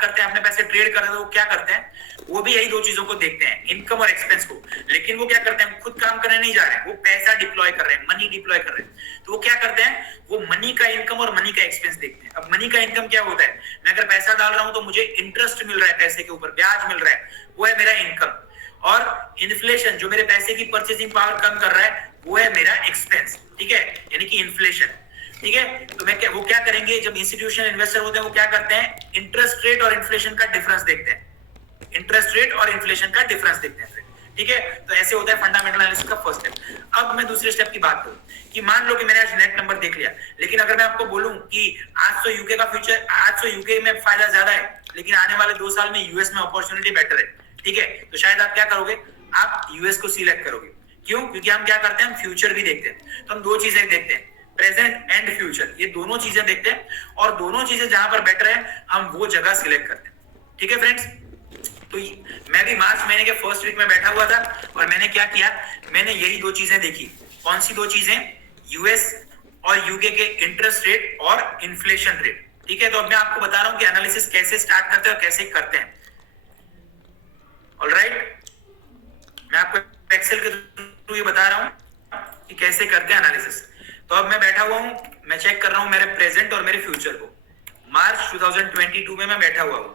करते हैं, अपने पैसे ट्रेड करते हैं, तो वो क्या करते हैं, वो भी यही दो चीजों को देखते हैं, इनकम और एक्सपेंस को। लेकिन वो क्या करते हैं, खुद काम करने नहीं जा रहे हैं, वो पैसा डिप्लॉय कर रहे हैं, मनी डिप्लॉय कर रहे हैं। तो वो क्या करते हैं, वो मनी का इनकम और मनी का एक्सपेंस देखते हैं। अब मनी का इनकम क्या होता है, मैं अगर पैसा डाल रहा हूं तो मुझे इंटरेस्ट मिल रहा है, पैसे के ऊपर ब्याज मिल रहा है, वो है मेरा इनकम। और इन्फ्लेशन जो मेरे पैसे की परचेसिंग पावर कम कर रहा है, वो है मेरा एक्सपेंस। ठीक है, यानी कि इन्फ्लेशन। ठीक है, तो वो क्या करेंगे, जब इंस्टीट्यूशनल इन्वेस्टर होते हैं वो क्या करते हैं, इंटरेस्ट रेट और इन्फ्लेशन का डिफरेंस देखते हैं, इंटरेस्ट रेट और इन्फ्लेशन का डिफरेंस देखते हैं। ठीक है, तो ऐसे होता है फंडामेंटल एनालिसिस का फर्स्ट स्टेप। अब मैं दूसरे स्टेप की बात करूं कि मान लो कि मैंने आज नेट नंबर देख लिया, लेकिन अगर मैं आपको बोलूं कि आज तो यूके का फ्यूचर, आज तो यूके में फायदा ज्यादा है, लेकिन आने वाले 2 साल में यूएस में अपॉर्चुनिटी बेटर है। ठीक है, तो शायद आप क्या करोगे, आप यूएस को सिलेक्ट करोगे। क्यों, क्योंकि हम क्या करते हैं, हम फ्यूचर भी देखते हैं। तो हम दो चीजें देखते हैं, प्रेजेंट एंड फ्यूचर, ये दोनों चीजें देखते हैं, और दोनों चीजें जहां पर बेटर है हम वो जगह सिलेक्ट करते हैं। ठीक है फ्रेंड्स, तो मैं भी मार्च महीने के फर्स्ट वीक में बैठा हुआ था, और मैंने क्या किया, मैंने यही दो चीजें देखी। कौन सी दो चीजें, यूएस और यूके के इंटरेस्ट रेट और इन्फ्लेशन रेट। ठीक है, तो अब मैं आपको बता रहा हूं कि एनालिसिस कैसे स्टार्ट करते हैं और कैसे करते हैं। ऑलराइट, मैं आपको एक्सेल के थ्रू ये बता रहा हूं कि कैसे करते हैं एनालिसिस। तो अब मैं बैठा हुआ हूं, मैं चेक कर रहा हूं मेरे प्रेजेंट और मेरे फ्यूचर को। मार्च 2022 में मैं बैठा हुआ हूं।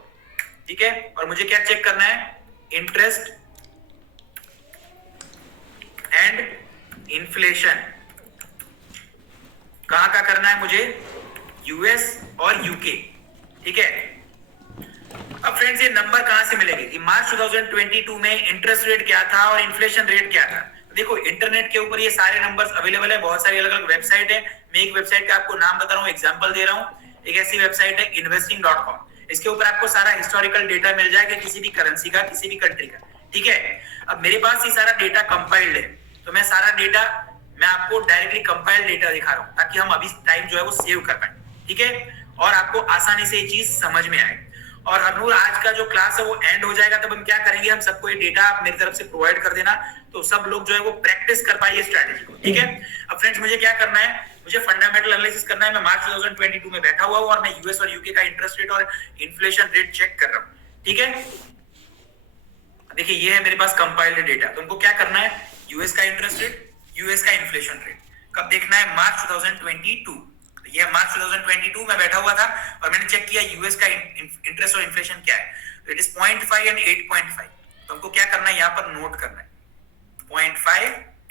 ठीक है, और मुझे क्या चेक करना है, इंटरेस्ट एंड इन्फ्लेशन। कहां का करना है मुझे, यूएस और यूके। ठीक है, अब फ्रेंड्स ये नंबर कहां से मिलेंगे कि मार्च 2022 में इंटरेस्ट रेट क्या था और इन्फ्लेशन रेट क्या था। देखो इंटरनेट के ऊपर ये सारे नंबर्स अवेलेबल है, बहुत सारी अलग अलग वेबसाइट है। मैं एक वेबसाइट का आपको नाम बता रहा हूं, एग्जांपल दे रहा हूं। एक ऐसी वेबसाइट है investing.com, इसके ऊपर आपको सारा हिस्टोरिकल डेटा मिल जाएगा, किसी भी करेंसी का, किसी भी कंट्री का। ठीक है, अब मेरे पास ये सारा डेटा कंपाइल्ड है, तो मैं सारा डेटा, मैं आपको डायरेक्टली कंपाइल्ड डेटा दिखा रहा हूं, ताकि हम अभी टाइम जो है वो सेव कर पाए। ठीक है, और आपको आसानी से ये चीज समझ में आए। और हरनूर आज का जो क्लास है वो एंड हो जाएगा, तब हम क्या करेंगे, हम सबको ये डेटा आप मेरी तरफ से प्रोवाइड कर देना, तो सब लोग जो है वो प्रैक्टिस कर पाए स्ट्रैटेजी को। ठीक है, अब फ्रेंड्स मुझे क्या करना है, मुझे फंडामेंटल एनालिसिस करना है। मैं मार्च 2022 में बैठा हुआ हूं और मैं यूएस और यूके का इंटरेस्ट रेट और इन्फ्लेशन रेट चेक कर रहा हूं। ठीक है, देखिए ये है मेरे पास कंपाइल्ड डेटा। तुमको क्या करना है, यूएस का इंटरेस्ट रेट, यूएस का इन्फ्लेशन रेट कब देखना है, मार्च 2022। ये मार्च 2022 में बैठा हुआ था और मैंने चेक किया यूएस का इंटरेस्ट और इन्फ्लेशन क्या है, तो इट इज 0.5 एंड 8.5। तो हमको क्या करना है, यहाँ पर नोट करना है 0.5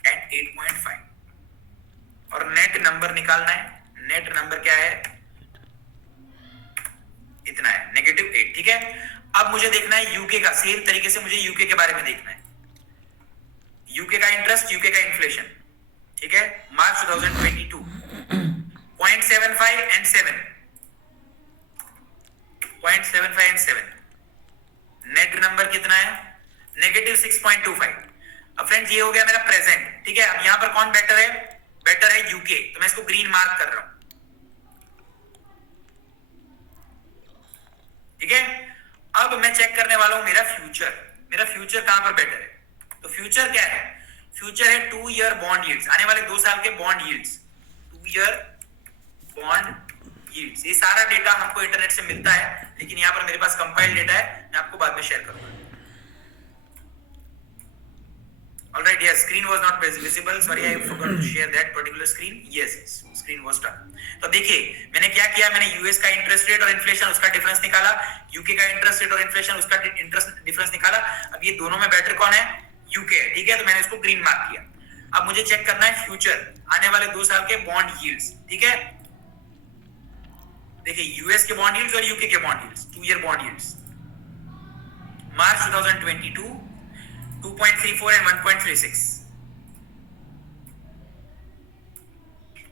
एंड 8.5, और नेट नंबर निकालना है। नेट नंबर क्या है, इतना है, -8। ठीक है, अब मुझे देखना है यूके का, सेम तरीके से मुझे यूके के बारे में देखना है, यूके का इंटरेस्ट, यूके का इन्फ्लेशन। ठीक है, मार्च 2022 0.75 एंड 7, 0.75 एंड 7। नेट नंबर कितना है, -6.25। अब फ्रेंड्स ये हो गया मेरा प्रेजेंट। ठीक है, अब यहां पर कौन बेटर है, बेटर है यूके, तो मैं इसको ग्रीन मार्क कर रहा हूं। ठीक है, अब मैं चेक करने वाला हूं मेरा फ्यूचर। मेरा फ्यूचर कहां पर बेटर है, तो फ्यूचर क्या है, फ्यूचर है 2 ईयर बॉन्ड यील्ड्स, आने वाले 2 साल के bond yields, 2 year bond yields. ये सारा डेटा हमको इंटरनेट से मिलता है, लेकिन यहाँ पर मेरे पास कंपाइल्ड डेटा है, मैं आपको बाद में शेयर करूंगा। Alright, yes, screen was not visible. Sorry, I forgot to share that particular screen. Yes, screen was done. तो देखिए मैंने क्या किया, मैंने यूएस का इंटरेस्ट रेट और इन्फ्लेशन उसका डिफरेंस निकाला, यूके का इंटरेस्ट रेट और इन्फ्लेशन उसका इंटरेस्ट डिफरेंस निकाला। अब ये दोनों में बेटर कौन है, यूके है। ठीक है, तो मैंने इसको ग्रीन मार्क किया। अब मुझे चेक करना है फ्यूचर, आने वाले 2 साल के बॉन्ड यील्ड्स। ठीक है, देखिए यूएस के बॉन्ड यील्ड्स और यूके के bond yields, 2 year bond yields, March 2022 2.34 and 1.36,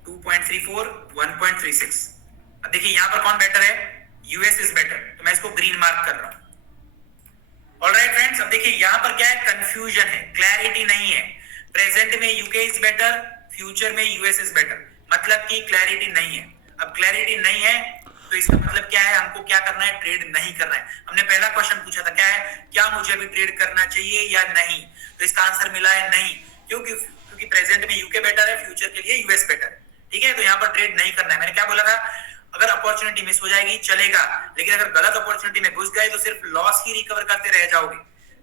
2.34 1.36। अब देखिए यहां पर कौन बेटर है, यूएस इज बेटर, तो मैं इसको ग्रीन मार्क कर रहा हूं। ऑलराइट फ्रेंड्स, अब देखिए यहां पर क्या है, कंफ्यूजन है, क्लैरिटी नहीं है। प्रेजेंट में यूके इज बेटर, फ्यूचर में यूएस इज बेटर, मतलब कि क्लैरिटी नहीं है। अब क्लैरिटी नहीं है तो इसका मतलब क्या है, हमको क्या करना है, ट्रेड नहीं करना है। हमने पहला क्वेश्चन पूछा था क्या है, क्या मुझे अभी ट्रेड करना चाहिए या नहीं, तो इसका आंसर मिला है नहीं, क्योंकि प्रेजेंट में यूके बेटर है, फ्यूचर के लिए यूएस बेटर है। ठीक है, तो यहाँ पर ट्रेड नहीं करना है। मैंने क्या बोला था, अगर अपॉर्चुनिटी मिस हो जाएगी चलेगा, लेकिन अगर गलत अपॉर्चुनिटी में घुस गए तो सिर्फ लॉस ही रिकवर करते रह जाओगे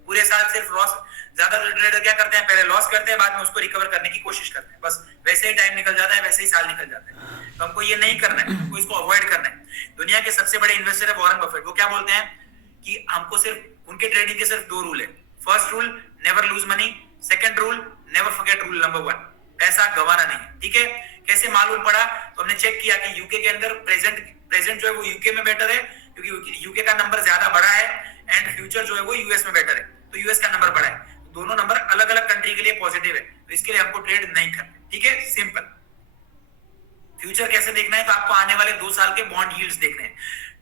पूरे साल, सिर्फ लॉस। ज्यादा ट्रेडर क्या करते हैं, पहले लॉस करते हैं, बाद में उसको रिकवर करने की कोशिश करते हैं, बस वैसे ही टाइम निकल जाता है, वैसे ही साल निकल जाता है। तो हमको ये नहीं करना है, हमको इसको अवॉइड करना है। दुनिया के सबसे बड़े इन्वेस्टर है वॉरेन बफेट, वो क्या बोलते हैं कि हमको सिर्फ उनके ट्रेडिंग के सिर्फ 2 रूल है। First rule, never lose money. Second rule, never forget rule number 1, पैसा गंवाना नहीं। ठीक है, कैसे मालूम पड़ा, तो हमने चेक किया कि यूके के अंदर प्रेजेंट जो है वो यूके में बेटर है, क्योंकि यूके का नंबर ज्यादा बड़ा है, एंड फ्यूचर जो है वो यूएस में बेटर है, तो यूएस का नंबर बड़ा है। दोनों नंबर अलग अलग कंट्री के लिए पॉजिटिव है, तो इसके लिए हमको ट्रेड नहीं करना। ठीक है, सिंपल। फ्यूचर कैसे देखना है, तो आपको आने वाले 2 साल के बॉन्ड यील्ड्स देखने हैं।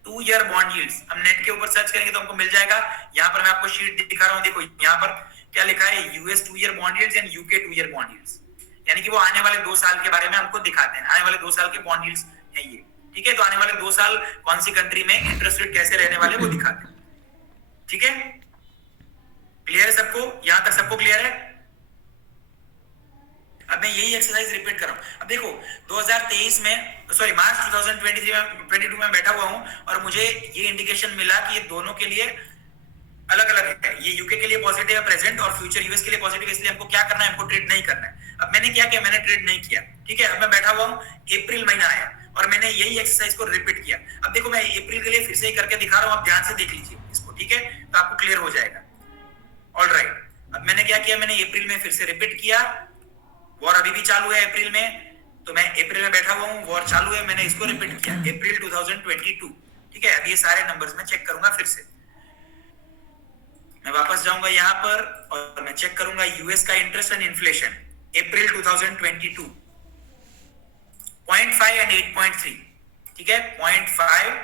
2 ईयर बॉन्ड यील्ड्स हम नेट के ऊपर सर्च करेंगे तो हमको मिल जाएगा। यहाँ पर मैं आपको शीट दिखा रहा हूँ, देखो यहाँ पर क्या लिखा है, US 2 year bond yields and UK 2 year bond yields, यानी कि वो आने वाले 2 साल के बारे में हमको दिखाते हैं, आने वाले 2 साल के बॉन्ड यील्ड्स है ये। ठीक है, तो आने वाले 2 साल कौन सी कंट्री में इंटरेस्ट रेट कैसे रहने वाले वो दिखाते हैं। ठीक है, क्लियर है सबको, यहां तक सबको क्लियर है। अब मैं यही एक्सरसाइज रिपीट कर रहा हूं। अब देखो 2023 में, सॉरी मार्च 2022 में बैठा हुआ हूं और मुझे ये इंडिकेशन मिला कि ये दोनों के लिए अलग अलग है। ये यूके के लिए पॉजिटिव है प्रेजेंट, और फ्यूचर यूएस के लिए पॉजिटिव है, इसलिए हमको क्या करना है, हमको ट्रेड नहीं करना है। अब मैंने क्या किया, मैंने ट्रेड नहीं किया। ठीक है, अब मैं बैठा हुआ हूं, अप्रैल महीना आया और मैंने यही एक्सरसाइज को रिपीट किया। अब देखो मैं अप्रैल के लिए फिर से ही करके दिखा रहा हूं, आप ध्यान से देख लीजिए इसको। ठीक है, तो आपको क्लियर हो जाएगा। ऑलराइट, अब मैंने क्या किया, मैंने अप्रैल में फिर से रिपीट किया। वॉर अभी भी चालू है अप्रैल में, तो मैं अप्रैल में बैठा हुआ हूं, वॉर चालू है, मैंने इसको रिपीट किया अप्रैल 2022। ठीक है, अब ये सारे नंबर्स मैं चेक करूंगा फिर से। मैं वापस जाऊंगा यहां पर और मैं चेक करूंगा यूएस का interest and inflation April 2022, 0.5 and 8.3। ठीक है, 0.5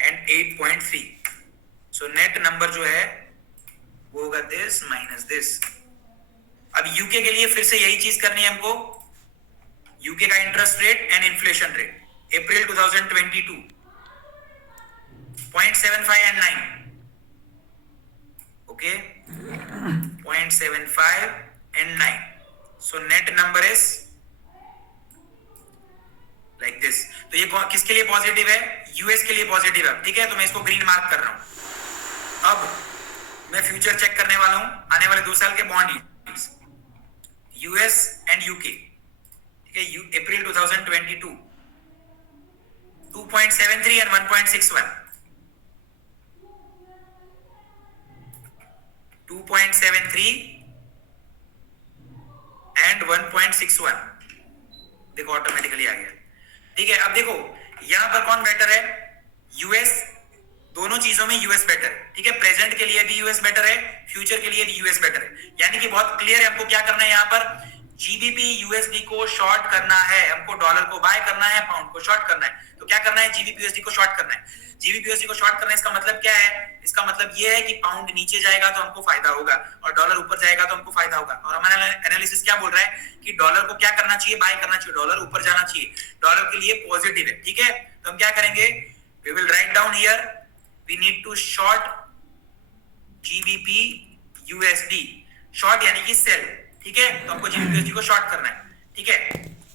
एंड 8.3। सो नेट नंबर जो है वो होगा दिस माइनस दिस। अब यूके के लिए फिर से यही चीज करनी है हमको, यूके का interest rate and inflation rate April 2022, 0.75 and 9। Okay, 0.75 and 9। So net number is like this. तो ये किसके लिए पॉजिटिव है, यूएस के लिए पॉजिटिव है। ठीक है, तो मैं इसको ग्रीन मार्क कर रहा हूं। अब मैं फ्यूचर चेक करने वाला हूं, आने वाले 2 साल के bond yields US and UK. ठीक है, अप्रैल 2022, 2.73 एंड 1.61, 2.73 एंड 1.61। देखो ऑटोमेटिकली आ गया। ठीक है, अब देखो यहां पर कौन बेटर है, यूएस। दोनों चीजों में यूएस बेटर है। ठीक है, प्रेजेंट के लिए भी यूएस बेटर है, फ्यूचर के लिए भी यूएस बेटर है। यानी कि बहुत क्लियर है हमको क्या करना है, यहां पर जीबीपी यूएसडी को शॉर्ट करना है, हमको डॉलर को बाय करना है, पाउंड को शॉर्ट करना है। तो क्या करना है, जीबीपी यूएसडी को शॉर्ट करना है। जीबीपी यूएसडी को शॉर्ट करना है, इसका मतलब क्या है, इसका मतलब ये है कि पाउंड नीचे जाएगा तो हमको फायदा होगा और डॉलर ऊपर जाएगा तो हमको फायदा होगा। और हमारा एनालिसिस क्या बोल रहा है कि डॉलर को क्या करना चाहिए, बाय करना चाहिए, डॉलर ऊपर जाना चाहिए, डॉलर के लिए पॉजिटिव है। ठीक है, तो हम क्या करेंगे, we will write down here, we need to short GBP USD. Short यानी कि सेल। ठीक है, तो हमको जीबीपी यूएसडी को शॉर्ट करना है। ठीक है,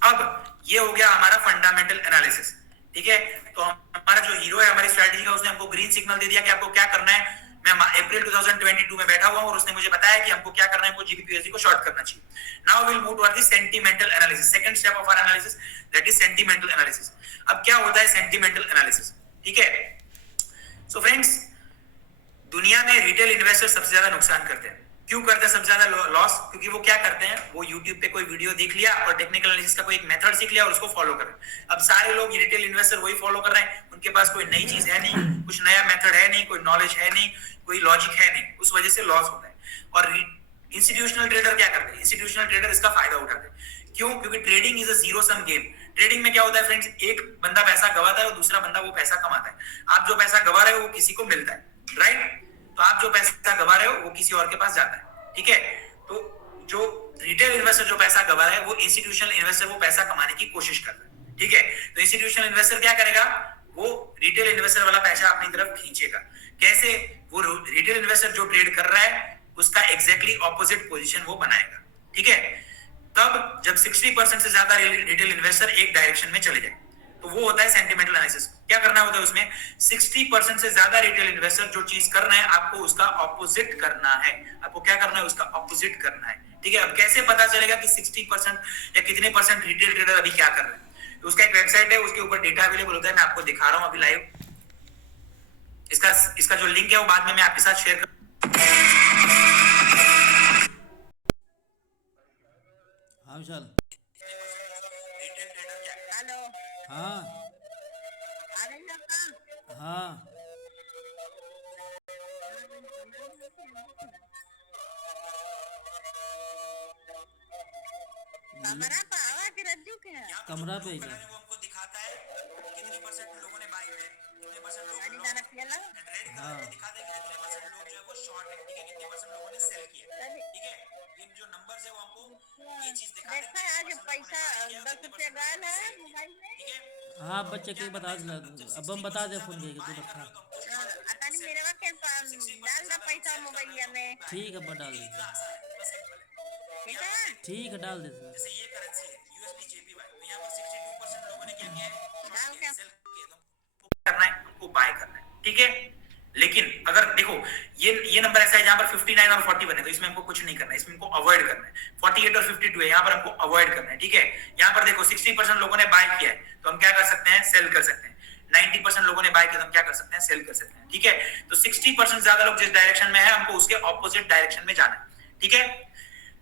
अब ये हो गया हमारा फंडामेंटल एनालिसिस। ठीक है, तो हमारा जो हीरो है हमारी स्ट्रेटजी का, उसने हमको ग्रीन सिग्नल दे दिया कि आपको क्या करना है। मैं अप्रैल 2022 में बैठा हुआ हूं और उसने मुझे बताया कि हमको क्या करना है, हमको जीबीपी यूएसडी को शॉर्ट करना चाहिए। Now we will move toward the sentimental analysis, second step of our analysis, that is sentimental analysis. अब क्या होता है सेंटीमेंटल एनालिसिस। ठीक है, सो फ्रेंड्स, दुनिया में रिटेल इन्वेस्टर सबसे ज्यादा नुकसान करते हैं। क्यों करते हैं सबसे ज्यादा लॉस, क्योंकि वो क्या करते हैं, वो YouTube पे कोई वीडियो देख लिया और टेक्निकल एनालिसिस का कोई एक मेथड सीख लिया और उसको फॉलो कर रहे हैं। अब सारे लोग रिटेल इन्वेस्टर वही फॉलो कर रहे हैं, उनके पास कोई नई चीज है नहीं, कुछ नया मेथड है नहीं, कोई नॉलेज है नहीं, कोई लॉजिक है नहीं, उस वजह से लॉस होता है। और इंस्टीट्यूशनल ट्रेडर क्या करते हैं, इंस्टीट्यूशनल ट्रेडर इसका फायदा उठाते हैं। क्यों, क्योंकि trading is a zero sum game. Trading में क्या होता है फ्रेंड्स, एक बंदा पैसा गवाता है और दूसरा बंदा वो पैसा कमाता है। आप जो पैसा गवा रहे हो वो किसी को मिलता है, राइट। तो आप जो पैसा गवा रहे हो वो किसी और के पास जाता है। ठीक है, तो जो रिटेल इन्वेस्टर जो पैसा गवा रहा है, वो इंस्टीट्यूशनल इन्वेस्टर वो पैसा कमाने की कोशिश कर रहा है। ठीक है, तो इंस्टीट्यूशनल इन्वेस्टर क्या करेगा, वो रिटेल इन्वेस्टर वाला पैसा अपनी तरफ खींचेगा। कैसे, वो रिटेल इन्वेस्टर जो ट्रेड कर रहा है उसका एग्जैक्टली ऑपोजिट पोजीशन वो बनाएगा। ठीक है, तब जब 60% से ज्यादा रिटेल इन्वेस्टर एक डायरेक्शन में चले जाए तो वो होता है सेंटिमेंटल एनालिसिस। क्या करना होता है उसमें, 60% से ज्यादा रिटेल इन्वेस्टर जो चीज कर रहे हैं आपको उसका ऑपोजिट करना है। आपको क्या करना है, उसका ऑपोजिट करना है। ठीक है, अब कैसे पता चलेगा कि 60% या कितने परसेंट रिटेल ट्रेडर अभी क्या कर रहे हैं? तो उसका एक वेबसाइट है, उसके ऊपर डेटा अवेलेबल होता है। मैं आपको दिखा रहा हूं अभी लाइव। इसका जो लिंक है वो बाद में मैं आपके साथ शेयर कर। हाँ विशाल। रिटेल ट्रेडर क्या है? हेलो। हाँ आ रही है का? हाँ कमरा पे आवा कि रज्जू के है? कमरा पे ही वो था। हमको दिखाता है कितने परसेंट लोगों ने बाय किया, कितने परसेंट लोग गाड़ी लॉन्ग, जाना पियला? एंड रेड कलर हाँ में दिखाता है कि कितने परसेंट लोग जो है वो शॉर्ट है। ठीक है, कितने परसेंट लोगों ने सेल किया। चलिए। ठीक है, ये जो नंबर्स है वो हमको ये चीज दिखाते हैं देखा है आज पैसा 10 रुपया गायल है मोबाइल में। ठीक है, हाँ बच्चे के बता दिला, अब हम बता दे फोन करके तू रखा। आता नहीं मेरे वक्त डाल दो पैसा मोबाइल में। ठीक है अब डाल दे, ठीक है। ठीक है डाल देते। जैसे ये करेंसी है यूएसडी जेपीवाई, तो यहाँ पर 62% लोगों ने क्या किया है, डाल के सेल किया। तो करना है हमको बाय करना है। ठीक है, लेकिन अगर देखो ये नंबर ऐसा है जहां पर 59 और 40 बने, तो इसमें हमको कुछ नहीं करना है, इसमें हमको अवॉइड करना है। 48 और 52 है, यहाँ पर हमको अवॉइड करना है। ठीक है, यहाँ पर देखो 60% लोगों ने बाय किया है, तो हम क्या कर सकते हैं, सेल कर सकते हैं। 90% लोगों ने बाय किया तो हम क्या कर सकते हैं, सेल कर सकते हैं। ठीक है, तो 60% ज्यादा लोग जिस डायरेक्शन में है हमको उसके ऑपोजिट डायरेक्शन में जाना है। ठीक है,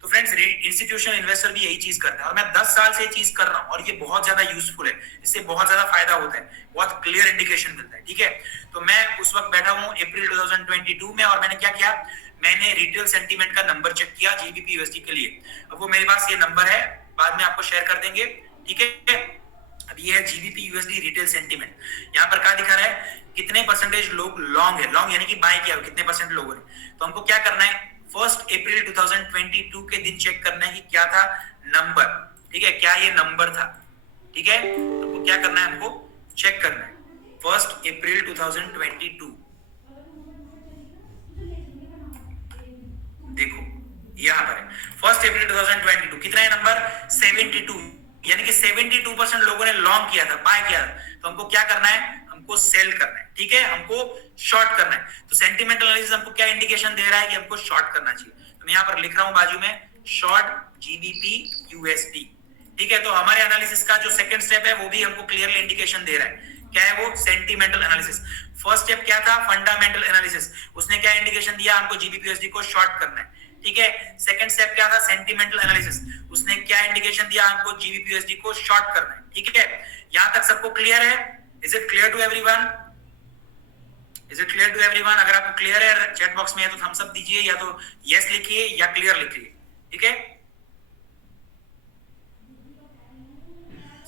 तो फ्रेंड्स इंस्टीट्यूशनल इन्वेस्टर भी यही चीज करता है और मैं 10 साल से ये चीज कर रहा हूं और ये बहुत ज्यादा यूजफुल है। इससे बहुत ज्यादा फायदा होता है, बहुत क्लियर इंडिकेशन मिलता है। ठीक है, तो मैं उस वक्त बैठा हूं अप्रैल 2022 में और मैंने क्या किया, मैंने रिटेल सेंटीमेंट का नंबर चेक किया जीबीपी यूएसडी के लिए। अब वो मेरे पास ये नंबर है, बाद में आपको शेयर कर देंगे। ठीक है, अब ये है जीबीपी यूएसडी रिटेल सेंटीमेंट। यहाँ पर क्या दिखा रहा है, कितने परसेंटेज लोग लॉन्ग है, लॉन्ग यानी कि बाय किया कितने परसेंट लोगों ने। तो हमको क्या करना है, 1 अप्रैल 2022 के दिन चेक करना है कि क्या था नंबर। ठीक है, क्या ये नंबर था। ठीक है, तो क्या करना है, हमको चेक करना है 1 अप्रैल 2022। देखो यहां पर है 1 अप्रैल 2022, कितना है नंबर, 72, यानी कि 72% लोगों ने लॉन्ग किया था, बाय किया था। तो हमको क्या करना है, हमको सेल करना है। ठीक है, हमको शॉर्ट करना है। तो सेंटिमेंटल एनालिसिस हमको क्या इंडिकेशन दे रहा है कि हमको शॉर्ट करना चाहिए। तो मैं यहाँ पर लिख रहा हूं बाजू में, शॉर्ट जीबीपी यूएसडी। ठीक है, तो हमारे एनालिसिस का जो सेकंड स्टेप है वो भी हमको क्लियरली इंडिकेशन दे रहा है। क्या है वो, सेंटिमेंटल एनालिसिस। फर्स्ट स्टेप क्या था, फंडामेंटल एनालिसिस। उसने क्या इंडिकेशन दिया, हमको जीबीपी यूएसडी को शॉर्ट करना है। ठीक है, सेकंड स्टेप क्या था, सेंटिमेंटल एनालिसिस। उसने क्या इंडिकेशन दिया, हमको जीबीपी यूएसडी को शॉर्ट करना है। ठीक है, यहां तक सबको क्लियर है? Is it clear to everyone? Is it clear to everyone? अगर आपको क्लियर है चैट बॉक्स में है तो थम्स अप दीजिए, या तो यस लिखिए या क्लियर लिखिए। ठीक है,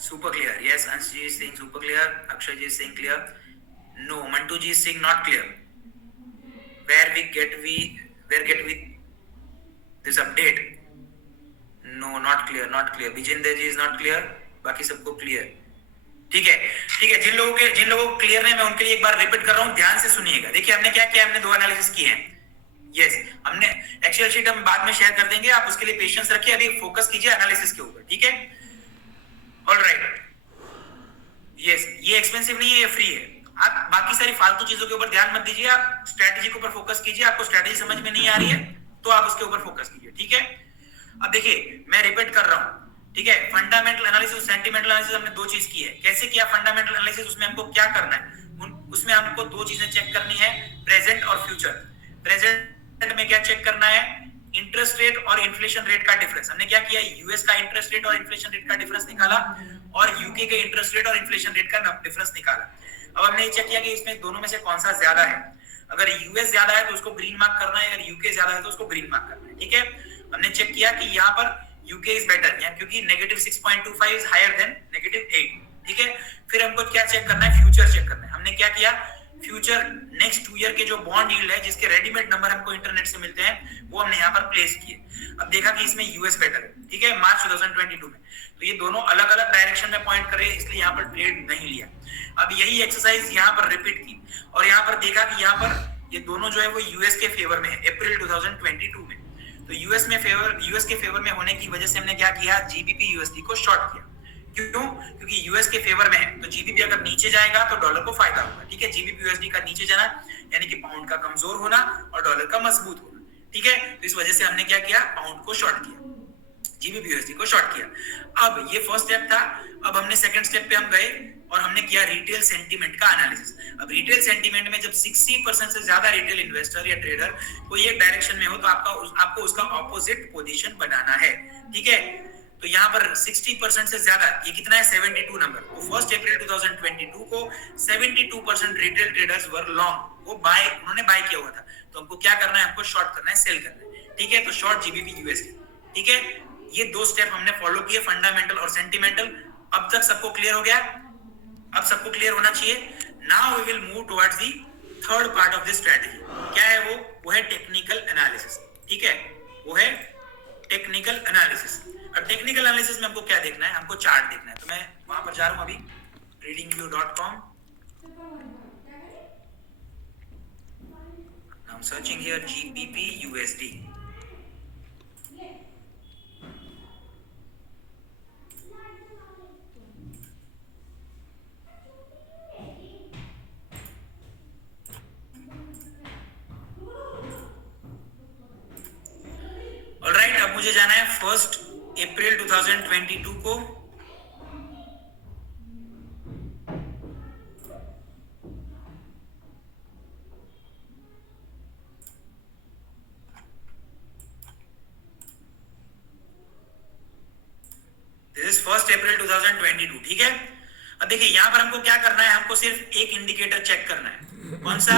super clear. Yes, Ansh ji is saying super clear. Akshay ji is saying clear. No, Mantu ji is saying not clear. Where get we this update? No, not clear, not clear. Vijender ji is not clear. बाकी सबको clear. ठीक है, ठीक है, जिन लोगों को clear नहीं, मैं उनके लिए एक बार रिपीट कर रहा हूं, ध्यान से सुनिएगा। देखिए हमने क्या किया, हमने 2 एनालिसिस किए हैं। यस, हमने एक्सेल शीट हम बाद में शेयर कर देंगे, आप उसके लिए पेशेंस रखिए, अभी फोकस कीजिए एनालिसिस के ऊपर। ठीक है, ऑलराइट। यस, ये एक्सपेंसिव नहीं है, ये फ्री है। आप बाकी सारी फालतू चीजों के ऊपर ध्यान मत दीजिए, आप स्ट्रेटजी के ऊपर फोकस कीजिए। आपको स्ट्रेटजी समझ में नहीं आ रही है तो आप उसके ऊपर फोकस कीजिए। ठीक है, अब देखिए मैं रिपीट कर रहा हूं। ठीक है, फंडामेंटल एनालिसिस, सेंटिमेंटल एनालिसिस हमने 2 चीज की है। कैसे किया फंडामेंटल एनालिसिस, उसमें हमको क्या करना है, उसमें हमको 2 चीजें चेक करनी है, प्रेजेंट और फ्यूचर। प्रेजेंट में क्या चेक करना है, इंटरेस्ट रेट और इन्फ्लेशन रेट का डिफरेंस। हमने क्या किया, यूएस का इंटरेस्ट रेट और इन्फ्लेशन रेट का डिफरेंस निकाला और यूके के इंटरेस्ट रेट और इन्फ्लेशन रेट का डिफरेंस निकाला। अब हमने ये चेक किया कि इसमें दोनों में से कौन सा ज्यादा है। अगर यूएस ज्यादा है तो उसको ग्रीन मार्क करना है, अगर यूके ज्यादा है तो उसको ग्रीन मार्क करना है। ठीक है, हमने चेक किया कि यहाँ पर यूके इज बेटर, क्योंकि -6.25 इज हायर देन -8। ठीक है, फिर हमको क्या चेक करना है, फ्यूचर चेक करना है। हमने क्या किया, फ्यूचर नेक्स्ट 2 ईयर के जो बॉन्ड यील्ड है, जिसके रेडीमेड नंबर हमको इंटरनेट से मिलते हैं, वो हमने यहाँ पर प्लेस किए। अब देखा कि इसमें यूएस बेटर है। ठीक है, मार्च 2022 में। तो ये दोनों अलग अलग डायरेक्शन में पॉइंट कर रहे हैं, इसलिए यहाँ पर ट्रेड नहीं लिया। अब यही एक्सरसाइज यहाँ पर रिपीट की और यहाँ पर देखा कि यहाँ पर ये दोनों जो है वो यूएस के फेवर में है अप्रैल 2022 में। तो यूएस के फेवर में होने की वजह से हमने क्या किया, जीबीपी यूएसडी को शॉर्ट किया। क्यों? क्योंकि यूएस के फेवर में है, तो जीबीपी अगर नीचे जाएगा तो डॉलर को फायदा होगा, ठीक है। जीबीपी यूएसडी का नीचे जाना यानी कि पाउंड का कमजोर होना और डॉलर का मजबूत होना, ठीक है। तो इस वजह से हमने क्या किया, पाउंड को शॉर्ट किया, जीबीपी यूएसडी को शॉर्ट किया। अब ये फर्स्ट स्टेप था। अब हमने सेकंड स्टेप पे हम गए और हमने किया रिटेल सेंटीमेंट का एनालिसिस। अब रिटेल सेंटीमेंट में जब 60% से ज्यादा रिटेल इन्वेस्टर या ट्रेडर कोई एक डायरेक्शन में हो तो आपको उसका ऑपोजिट पोजीशन बनाना है, ठीक है। तो यहाँ पर 60% से ज्यादा, ये कितना है 72 नंबर। तो 1 अप्रैल 2022 को 72% रिटेल ट्रेडर्स वर लॉन्ग, वो उन्होंने बाय किया हुआ था। तो हमको क्या करना है, हमको शॉर्ट करना है, सेल करना है, ठीक है। तो शॉर्ट जीबीपी यूएसडी, ठीक है। ये दो स्टेप हमने फॉलो किए, फंडामेंटल और सेंटिमेंटल। अब तक सबको क्लियर हो गया? अब सबको क्लियर होना चाहिए। Now we will move towards the third part of this strategy. क्या है वो है टेक्निकल एनालिसिस, ठीक है। वो है टेक्निकल एनालिसिस। अब टेक्निकल एनालिसिस में हमको क्या देखना है, हमको चार्ट देखना है। तो मैं वहां पर जा रहा हूं अभी, tradingview.com। I'm searching here GBP USD। Alright, अब मुझे जाना है 1 अप्रैल 2022 को। दिस इज 1 अप्रैल 2022, ठीक है। अब देखिए यहाँ पर हमको क्या करना है, हमको सिर्फ एक इंडिकेटर चेक करना है। कौन सा?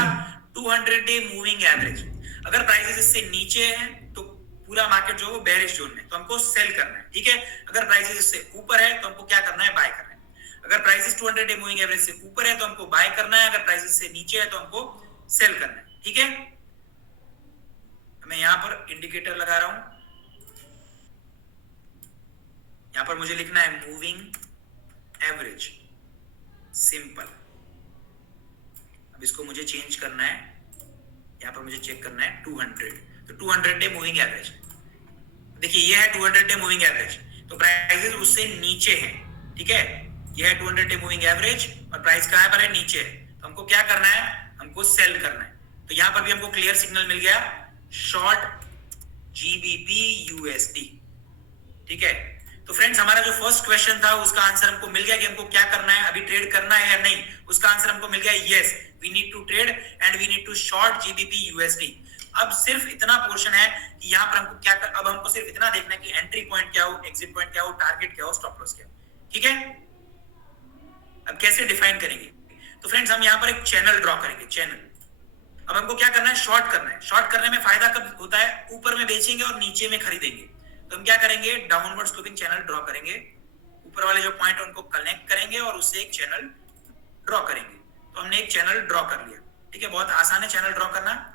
200 डे मूविंग एवरेज। अगर प्राइसेस इससे नीचे है तो पूरा मार्केट जो है वो बेरिश जोन में, तो हमको सेल करना है, ठीक है। अगर प्राइसेस इससे ऊपर है तो हमको क्या करना है, बाय करना है। अगर प्राइसेस 200 डे मूविंग एवरेज से ऊपर है तो हमको बाय करना है, अगर प्राइसेस से नीचे है तो हमको सेल करना है, ठीक है। मैं यहां पर इंडिकेटर लगा रहा हूं, यहां पर मुझे लिखना है मूविंग एवरेज, सिंपल। अब इसको मुझे चेंज करना है, यहां पर मुझे चेक करना है 200। तो 200 डे मूविंग एवरेज, देखिए ये है 200 डे मूविंग एवरेज। तो प्राइसेस उससे नीचे है, ठीक है। ये है 200 डे मूविंग एवरेज और प्राइस कहां पर है, नीचे है। तो हमको क्या करना है, हमको सेल करना है। तो यहां पर भी हमको क्लियर सिग्नल मिल गया, शॉर्ट जीबीपी यूएसडी, ठीक है। तो फ्रेंड्स, हमारा जो फर्स्ट क्वेश्चन था उसका आंसर हमको मिल गया कि हमको क्या करना है, अभी ट्रेड करना है या नहीं। उसका आंसर हमको मिल गया yes, we need to trade and we need to short GBP USD. अब सिर्फ इतना पोर्शन है कि यहाँ पर हमको क्या अब हमको सिर्फ इतना देखना है कि एंट्री पॉइंट क्या हो, एग्जिट पॉइंट क्या हो, टारगेट क्या हो, स्टॉप लॉस क्या हो, ठीक है। अब कैसे डिफाइन करेंगे? तो फ्रेंड्स, हम यहाँ पर एक चैनल ड्रॉ करेंगे, चैनल। अब हमको क्या करना है, शॉर्ट करना है। शॉर्ट करने में फायदा कब होता है, ऊपर में बेचेंगे और नीचे में खरीदेंगे। तो हम क्या करेंगे, डाउनवर्ड स्लोपिंग चैनल ड्रॉ करेंगे, ऊपर वाले जो पॉइंट उनको कनेक्ट करेंगे और उससे एक चैनल ड्रॉ करेंगे। तो हमने एक चैनल ड्रॉ कर लिया, ठीक है। बहुत आसान है चैनल ड्रॉ करना।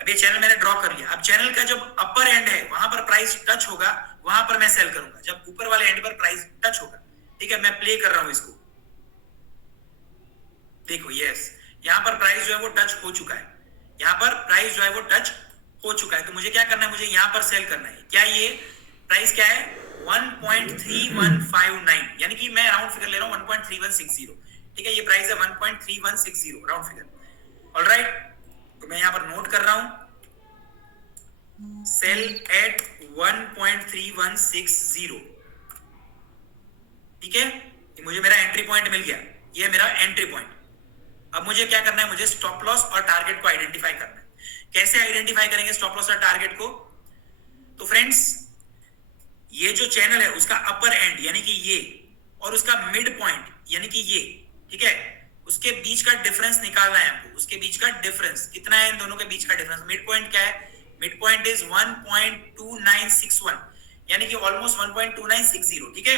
अब ये चैनल मैंने ड्रॉ कर लिया। अब चैनल का जब अपर एंड है वहां पर प्राइस टच होगा, वहां पर मैं सेल करूंगा। जब ऊपर वाले एंड पर प्राइस टच होगा, ठीक है। मैं प्ले कर रहा हूं इसको, देखो यस, यहां पर प्राइस जो है वो टच हो चुका है, यहां पर प्राइस जो है वो टच हो चुका है। तो मुझे क्या करना है, मुझे यहां पर सेल करना है। क्या ये प्राइस क्या है, 1.3159, यानी कि मैं राउंड फिगर ले रहा हूं 1.3160, ठीक है। ये प्राइस है 1.3160 राउंड फिगर, ऑलराइट। तो मैं यहां पर नोट कर रहा हूं, सेल एट 1.3160, ठीक है। ये मुझे मेरा एंट्री पॉइंट मिल गया, ये है मेरा एंट्री पॉइंट। अब मुझे क्या करना है, मुझे स्टॉप लॉस और टारगेट को आइडेंटिफाई करना है। कैसे आइडेंटिफाई करेंगे स्टॉप लॉस और टारगेट को? तो फ्रेंड्स, ये जो चैनल है उसका अपर एंड यानी कि ये, और उसका मिड पॉइंट यानी कि ये, ठीक है, उसके बीच का डिफरेंस निकालना है हमको। उसके बीच का डिफरेंस कितना है, इन दोनों के बीच का डिफरेंस। मिड पॉइंट क्या है, मिड पॉइंट इज 1.2961, यानी कि ऑलमोस्ट 1.2960, ठीक है।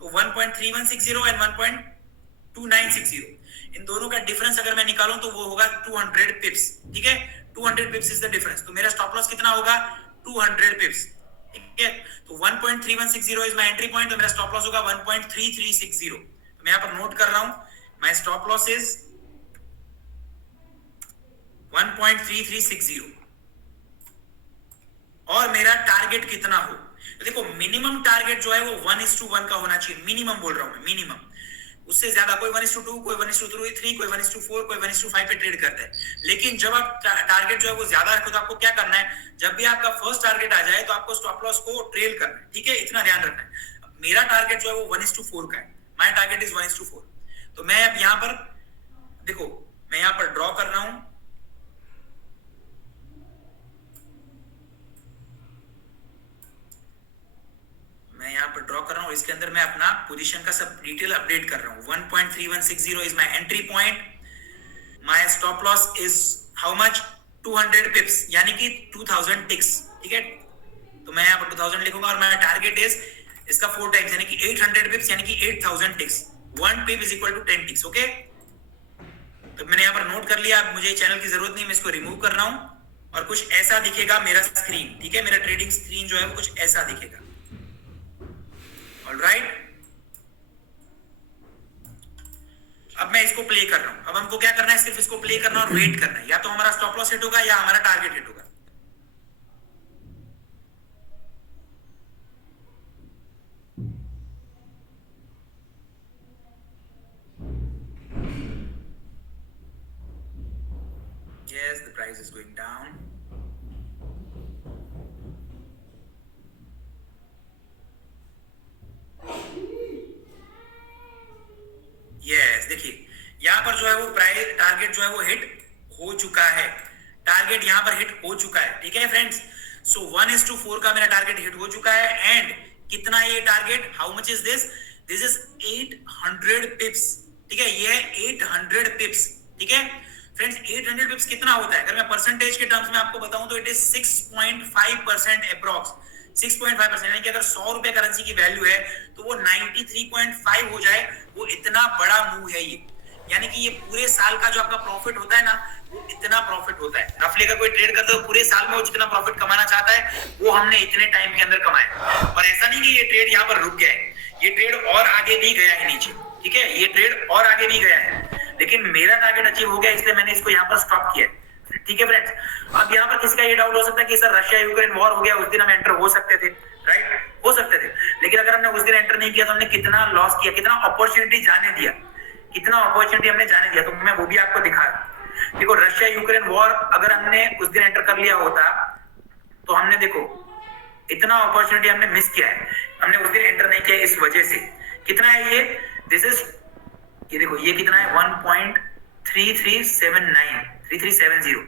तो 1.3160 एंड 1.2960, इन दोनों का डिफरेंस अगर मैं निकालूं तो वो होगा 200 पिप्स, ठीक है। 200 पिप्स इज द डिफरेंस। तो मेरा स्टॉप लॉस कितना होगा, 200 पिप्स, ठीक है। तो 1.3160 इज माय एंट्री पॉइंट, तो मेरा स्टॉप लॉस होगा 1.3360। तो मैं यहां पर नोट कर रहा हूं, माय स्टॉप लॉस इज 1.3360 और मेरा टारगेट कितना हो। तो देखो मिनिमम टारगेट जो है वो 1:1 का होना चाहिए, मिनिमम बोल रहा हूं मैं, मिनिमम। उससे ज्यादा कोई 1:2, कोई 1:3, कोई 1:4, कोई 1:5 पे ट्रेड करता है। लेकिन जब आप टारगेट जो है वो ज्यादा रखो तो आपको क्या करना है, जब भी आपका फर्स्ट टारगेट आ जाए तो आपको स्टॉप लॉस को ट्रेल करना है, ठीक है, इतना ध्यान रखना है। मेरा टारगेट जो है वो 1:4 का है, माय टारगेट इज 1:4। तो मैं अब यहां पर देखो, मैं यहां पर ड्रॉ कर रहा हूं, मैं यहां पर ड्रॉ कर रहा हूं, इसके अंदर मैं अपना पोजीशन का सब डिटेल अपडेट कर रहा हूं। 1.3160 is my entry point, my stop loss is how much, 200 पिप्स यानी कि 2000 टिक्स, ठीक है। तो मैं यहां पर 2000 लिखूंगा और मेरा टारगेट इज इसका 4 टाइम्स यानी कि 800 पिप्स यानी कि 8000 ticks. 1 pip is equal to 10 ticks, okay. तो मैंने यहां पर नोट कर लिया, अब मुझे चैनल की जरूरत नहीं, मैं इसको रिमूव कर रहा हूं और कुछ ऐसा दिखेगा मेरा स्क्रीन, ठीक है। मेरा ट्रेडिंग स्क्रीन जो है वो कुछ ऐसा दिखेगा, ऑलराइट। अब मैं इसको प्ले कर रहा हूं, अब हमको क्या करना है, सिर्फ इसको प्ले करना और वेट करना है, या तो हमारा स्टॉप लॉस हिट होगा या हमारा टारगेट हिट होगा। Yes, the price is going down. Yes, देखिए यहाँ पर जो है वो प्राइस टारगेट जो है वो हिट हो चुका है, टारगेट यहाँ पर हिट हो चुका है, ठीक है फ्रेंड्स। सो 1:4 का मेरा टारगेट हिट हो चुका है। एंड कितना ये target, how much is this, this is 800 पिप्स, ठीक है, ये है 800 पिप्स, ठीक है फ्रेंड्स। 800 पिप्स कितना होता है, अगर मैं परसेंटेज के टर्म्स में आपको बताऊं तो इट इज 6.5% अप्रॉक्स, 6.5%, यानी कि अगर 100 रुपए करेंसी की वैल्यू है तो वो 93.5 हो जाए, वो इतना बड़ा मूव है ये। यानी कि ये पूरे साल का जो आपका प्रॉफिट होता है ना, वो इतना प्रॉफिट होता है। रफली अगर कोई ट्रेड करता है तो पूरे साल में वो जितना प्रॉफिट कमाना चाहता है वो हमने इतने टाइम के अंदर कमाया। और ऐसा नहीं कि ये ट्रेड यहाँ पर रुक गया है, ये ट्रेड और आगे भी गया है नीचे, ठीक है, ये ट्रेड और आगे भी गया है, लेकिन मेरा टारगेट अचीव हो गया इसलिए मैंने इसको यहाँ पर स्टॉप किया, ठीक है फ्रेंड्स। अब यहाँ पर किसी का ये डाउट हो सकता है कि सर रशिया यूक्रेन वॉर हो गया, उस दिन हम एंटर हो सकते थे, राइट, हो सकते थे, लेकिन अगर हमने उस दिन एंटर नहीं किया तो हमने कितना लॉस किया, कितना अपॉर्चुनिटी जाने दिया, कितना अपॉर्चुनिटी हमने जाने दिया, तो मैं वो भी आपको दिखा। देखो रशिया यूक्रेन वॉर अगर हमने उस दिन एंटर कर लिया होता तो हमने देखो इतना अपॉर्चुनिटी हमने मिस किया है, हमने उस दिन एंटर नहीं किया इस वजह से। कितना है ये, दिस इज, ये देखो ये कितना है 1.3370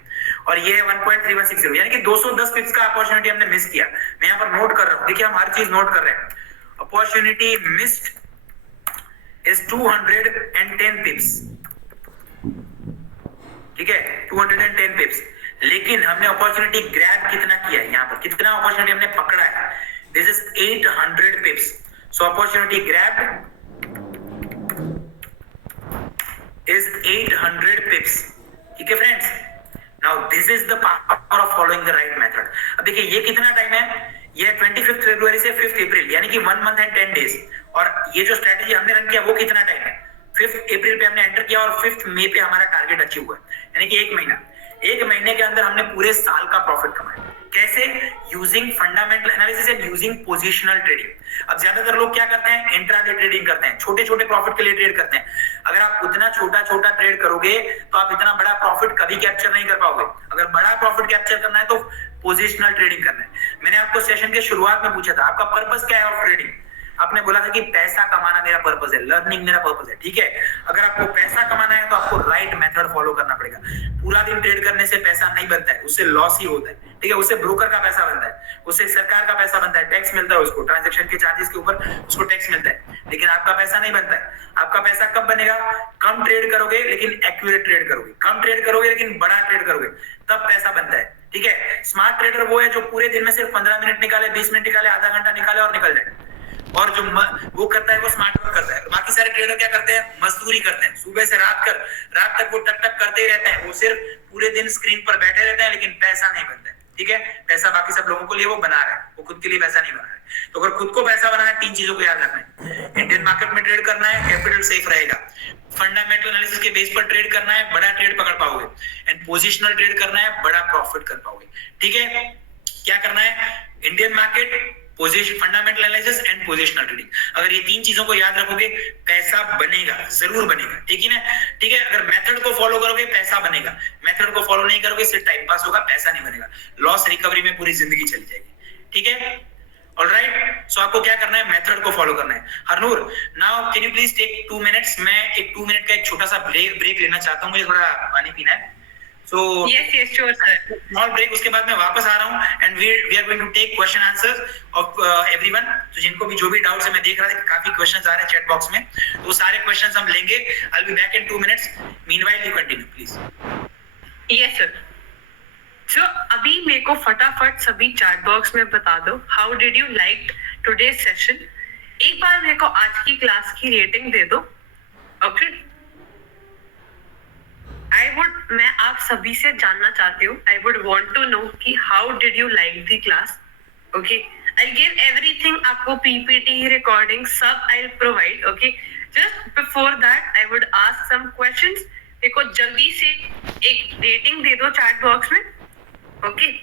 और ये 1.3160, यानी कि 210 पिप्स का अपॉर्चुनिटी हमने मिस किया। मैं यहाँ पर नोट कर रहा हूँ, देखिए हम हर चीज नोट कर रहे हैं। अपॉर्चुनिटी मिस्ड इज 210 पिप्स, ठीक है, 210 पिप्स, लेकिन हमने अपॉर्चुनिटी ग्रैब कितना किया है, यहाँ पर कितना अपॉर्चुनिटी हमने पकड़ा है, this is 800 पिप्स। So opportunity grab is 800 pips, ठीक है friends. Now this is the power of following the right method. अब देखिए ये कितना टाइम है, ये 25 फरवरी से 5 अप्रैल, यानी कि 1 मंथ एंड 10 डेज। और ये जो स्ट्रेटेजी हमने रन किया वो कितना टाइम है, 5 अप्रैल पे हमने एंटर किया और 5 मई पे हमारा टारगेट अचीव हुआ, यानी कि 1 महीना, 1 महीने के अंदर हमने पूरे साल का प्रॉफिट कमाया। कैसे, using fundamental analysis and using positional trading. अब ज्यादातर लोग क्या करते हैं, इंट्राडे ट्रेडिंग करते हैं, छोटे छोटे प्रॉफिट के लिए ट्रेड करते हैं। अगर आप उतना छोटा छोटा ट्रेड करोगे तो आप इतना बड़ा प्रॉफिट कभी कैप्चर नहीं कर पाओगे। अगर बड़ा प्रॉफिट कैप्चर करना है तो पोजिशनल ट्रेडिंग करना है। मैंने आपको सेशन के शुरुआत में पूछा था आपका पर्पस क्या है ऑफ ट्रेडिंग, आपने बोला था कि पैसा कमाना मेरा पर्पस है, लर्निंग मेरा पर्पस है, ठीक है। अगर आपको पैसा कमाना है तो आपको राइट मेथड फॉलो करना पड़ेगा। पूरा दिन ट्रेड करने से पैसा नहीं बनता है, उससे लॉस ही होता है, ठीक है। उससे ब्रोकर का पैसा बनता है, उससे सरकार का पैसा बनता है, टैक्स मिलता है उसको, ट्रांजैक्शन के चार्जेस के ऊपर उसको टैक्स मिलता है, लेकिन आपका पैसा नहीं बनता है। आपका पैसा कब बनेगा, कम ट्रेड करोगे लेकिन एक्यूरेट ट्रेड करोगे, कम ट्रेड करोगे लेकिन बड़ा ट्रेड करोगे, तब पैसा बनता है, ठीक है। स्मार्ट ट्रेडर वो है जो पूरे दिन में सिर्फ 15 मिनट निकाले, 20 मिनट निकाले, आधा घंटा निकाले और निकल जाए। और जो वो करता है वो स्मार्ट वर्क करता है। बाकी सारे ट्रेडर क्या करते हैं, मजदूरी करते हैं, सुबह से रात तक वो टक टक करते ही रहते हैं, वो सिर्फ पूरे दिन स्क्रीन पर बैठे रहते हैं, लेकिन पैसा नहीं बनता है, ठीक है। पैसा बाकी सब लोगों के लिए वो बना रहा है, वो खुद के लिए पैसा नहीं बना रहा है। तो अगर खुद को पैसा बनाना है, 3 चीजों को याद रखना है। इंडियन मार्केट में ट्रेड करना है, कैपिटल सेफ रहेगा। फंडामेंटल एनालिसिस के बेस पर ट्रेड करना है, बड़ा ट्रेड पकड़ पाओगे। एंड पोजिशनल ट्रेड करना है, बड़ा प्रॉफिट कर पाओगे, ठीक है। क्या करना है, Indian market position, fundamental analysis and positional trading. अगर ये 3 चीजों को याद रखोगे पैसा बनेगा, जरूर बनेगा, ठीक है ना? ठीक है, अगर मेथड को फॉलो करोगे पैसा बनेगा, मेथड को फॉलो नहीं करोगे सिर्फ टाइम पास होगा, पैसा नहीं बनेगा, लॉस रिकवरी में पूरी जिंदगी चली जाएगी, ठीक है? ऑलराइट, सो आपको क्या करना है, मेथड को फॉलो करना है। Harnoor, now can you please take 2 minutes, मैं एक 2 मिनट का एक छोटा सा ब्रेक लेना चाहता हूँ, मुझे थोड़ा पानी पीना है। So yes sure sir. Small break, उसके बाद मैं वापस आ रहा हूँ and we are going to take question answers of everyone। तो जिनको भी जो भी डाउट्स है, मैं देख रहा था कि काफी क्वेश्चंस आ रहे हैं चैट बॉक्स में, तो सारे क्वेश्चंस हम लेंगे। I'll be back in 2 minutes. Meanwhile you continue please। yes sir. so अभी मेरे को फटाफट सभी चैट बॉक्स में बता दो how did you like today's session। एक बार मेरे को आज की क्लास की रेटिंग दे दो। ओके, मैं आप सभी से जानना चाहती हूँ, I would want to know कि how did you like the class. Okay, I give everything, आपको पीपीटी रिकॉर्डिंग सब I provide. Okay, just before that I would ask some questions. देखो जल्दी से एक रेटिंग दे दो चैट बॉक्स में। ओके